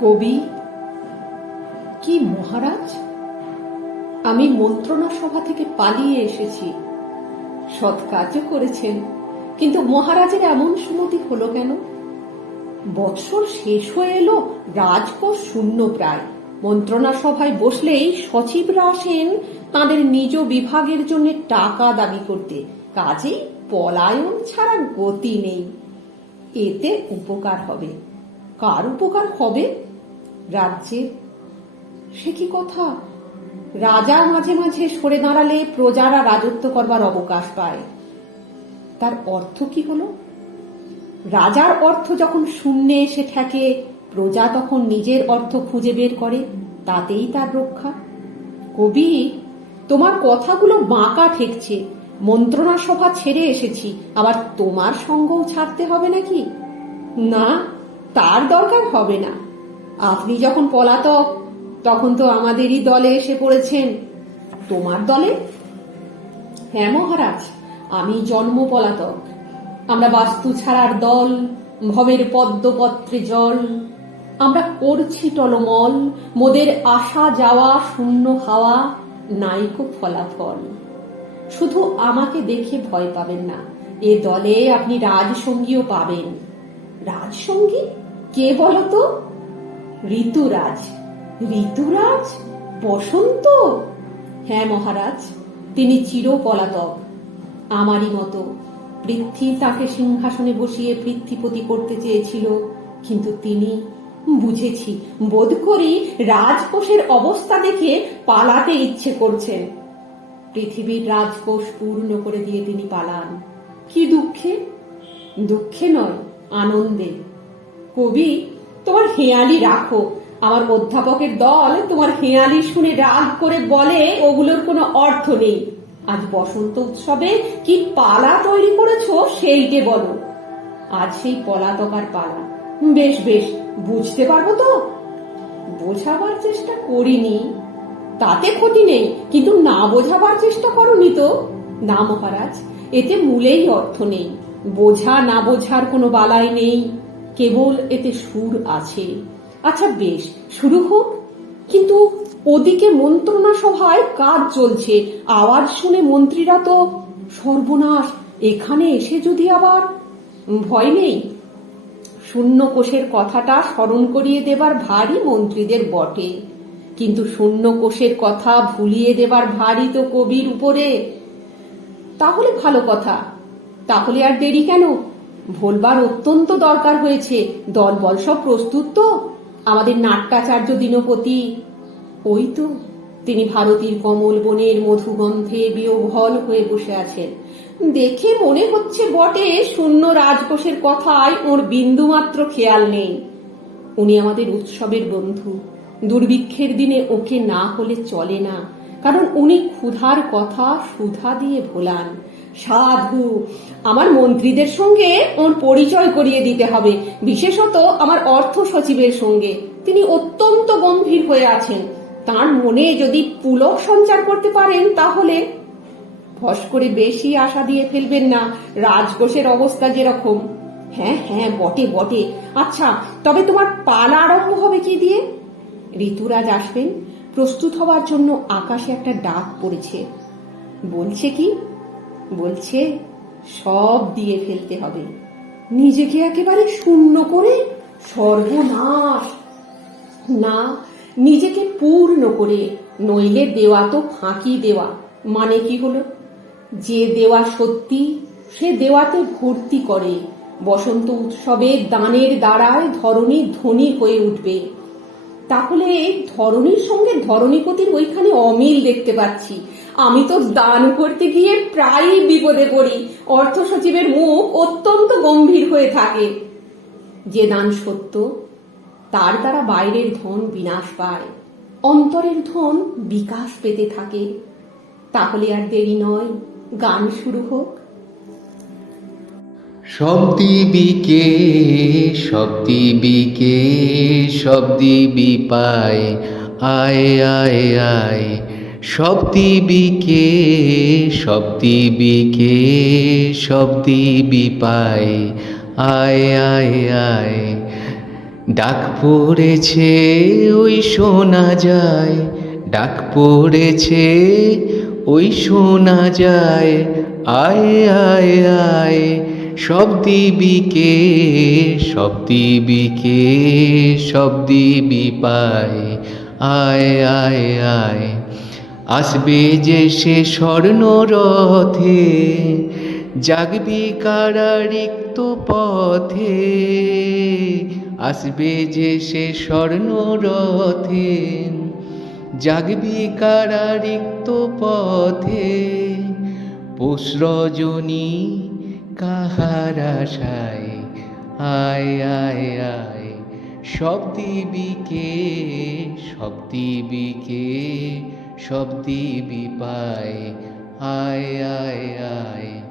কবি? কি মহারাজ? আমি মন্ত্রণা সভা থেকে পালিয়ে এসেছি। সৎ কাজও করেছেন, কিন্তু মহারাজের এমন সুমতি হলো কেন? বৎসর শেষ হয়ে এলো, রাজকোষ শূন্য প্রায়। মন্ত্রণা সভায় বসলেই সচিবরা আসেন তাদের নিজ বিভাগের জন্য টাকা দাবি করতে। কাজেই পলায়ন ছাড়া গতি নেই। এতে উপকার হবে। কার উপকার হবে? রাজ্যের? সে কি কথা? রাজা মাঝে মাঝে সরে দাঁড়ালে প্রজারা রাজত্ব করবার অবকাশ পায়। তার অর্থ কি হলো? রাজার অর্থ যখন শূন্যে এসে ঠেকে, প্রজা তখন নিজের অর্থ খুঁজে বের করে, তাতেই তার রক্ষা। কবি, তোমার কথাগুলো বাঁকা ঠেকছে মন্ত্রণা সভা ছেড়ে এসেছি, আবার তোমার সঙ্গও ছাড়তে হবে নাকি? না তার দরকার হবে না। আপনি যখন পলাতক, তখন তো আমাদেরই দলে এসে পড়েছেন। তোমার দলে? হ্যাঁ মহারাজ, আমি জন্ম পলাতক। আমরা বাস্তু ছাড়ার দল, ভবের পদ্মপত্রে জল। আমরা করছি টলমল, মোদের আসা যাওয়া শূন্য হাওয়া, নাইকো ফলাফল। শুধু আমাকে দেখে ভয় পাবেন না, এ দলে আপনি রাজসঙ্গীও পাবেন। রাজসঙ্গী? কে বলতো? ঋতুরাজ। ঋতুরাজ? বসন্ত? হ্যাঁ মহারাজ, তিনি চিরপলাতক। আমারই মতো। পৃথ্বী তাকে সিংহাসনে বসিয়ে পৃথ্বীপতি করতে চেয়েছিল, কিন্তু তিনি, বুঝেছি, বোধ করি রাজকোষের অবস্থা দেখে পালাতে ইচ্ছে করছেন। পৃথিবীর রাজকোষ পূর্ণ করে দিয়ে তিনি পালান। কি দুঃখে? দুঃখে নয়, আনন্দে। কবি, তোমার হেয়ালি রাখো। আমার অধ্যাপকের দল তোমার হেয়ালি শুনে রাগ করে বলে, ওগুলোর কোনো অর্থ নেই। আজ বসন্ত উৎসবে কি পালা তৈরি করেছ সেইটে বলো। আজ সেই পলাতকার পালা। বেশ বেশ, বুঝতে পারব তো? বোঝাবার চেষ্টা করিনি। তাতে ক্ষতি নেই, কিন্তু না বোঝাবার চেষ্টা করনি তো। না মহারাজ, এতে মূলেই অর্থ নেই। বোঝা না বোঝার কোনো বালাই নেই। কেবল এতে সুর আছে। আচ্ছা বেশ, শুরু হোক। কিন্তু ওদিকে মন্ত্রণা সভায় কাজ চলছে। আওয়াজ শুনে মন্ত্রীরা তো, সর্বনাশ, এখানে এসে যদি আবার ভয় নেই। শূন্য কোষের কথাটা স্মরণ করিয়ে দেবার ভারী মন্ত্রীদের বটে। কিন্তু শূন্য কোষের কথা ভুলিয়ে দেবার ভারী তো কবির উপরে। তাহলে ভালো কথা। তাহলে আর দেরি কেন? ভোলবার অত্যন্ত দরকার হয়েছে। দলবল সব প্রস্তুত তো? আমাদের নাট্যাচার্য দিনপতি। ওই তো, তিনি ভারতীর কমল বনের মধুগন্ধে বিয়োভল হয়ে বসে আছেন। দেখে মনে হচ্ছে বটে, শূন্য রাজকোষের কথায় ওর বিন্দুমাত্র খেয়াল নেই। উনি আমাদের উৎসবের বন্ধু। দুর্ভিক্ষের দিনে ওকে না হলে চলে না, কারণ উনি ক্ষুধার কথা সুধা দিয়ে ভোলান। সাধু। আমার মন্ত্রীদের সঙ্গে ওর পরিচয় করিয়ে দিতে হবে, বিশেষত আমার অর্থ সচিবের সঙ্গে। তিনি অত্যন্ত গম্ভীর হয়ে আছেন। তার মনে যদি পুলক সঞ্চার করতে পারেন তাহলে? ফস করে বেশি আশা দিয়ে ফেলবেন না, রাজকোষের অবস্থা যেরকম। হ্যাঁ হ্যাঁ বটে বটে। আচ্ছা তবে তোমার পালা আরম্ভ হবে কি দিয়ে? ঋতুরাজ আসবেন। প্রস্তুত হওয়ার জন্য আকাশে একটা ডাক পড়েছে। বলছে কি বলছে, সব দিয়ে ফেলতে হবে। নিজেকে একেবারে শূন্য করে সর্বনাশ। না, নিজেকে পূর্ণ করে নইলে দেওয়া তো ফাঁকি দেওয়া। মানে কি হলো? যে দেওয়া সত্যি, সে দেওয়াতে ভর্তি করে। বসন্ত উৎসবে দানের দ্বারায় ধরণী ধনী হয়ে উঠবে। তাহলে ধরণীর সঙ্গে ধরণীপতির ওইখানে অমিল দেখতে পাচ্ছি। আমি তো দান করতে গিয়ে প্রায়ই বিপদে পড়ি। অর্থ সচিবের মুখ অত্যন্ত গম্ভীর হয়ে থাকে। যে দান সত্য, তার দ্বারা বাইরের ধন বিনাশ পায়। অন্তরের ধন বিকাশ পেতে থাকে। তাহলে আর দেরি নয়, গান শুরু হোক। সব দিবিকে সব দিবিকে সব দিবি পায়। আয় আয় আয়। সব দিবিকে সব দিবিকে সব পায়। আয় আয় আয়, ডাক পড়েছে ওই শোনা যায়। ডাক পড়েছে ওই শোনা যায়। আয় আয় আয়, সব দিবিকে সব দিবিকে সব দিবি পায়। আয় আয় আয় আসবে যে সে স্বর্ণ রথে জাগবি কারা রিক্ত পথে। আসবে যে সে স্বর্ণ রথে জাগবি কারা রিক্ত পথে। পুষ রজনী কাহার আশায়, আয় আয় আয়, সব দিবিকে সব দিবিকে সব দিবি পায়। আয় আয় আয়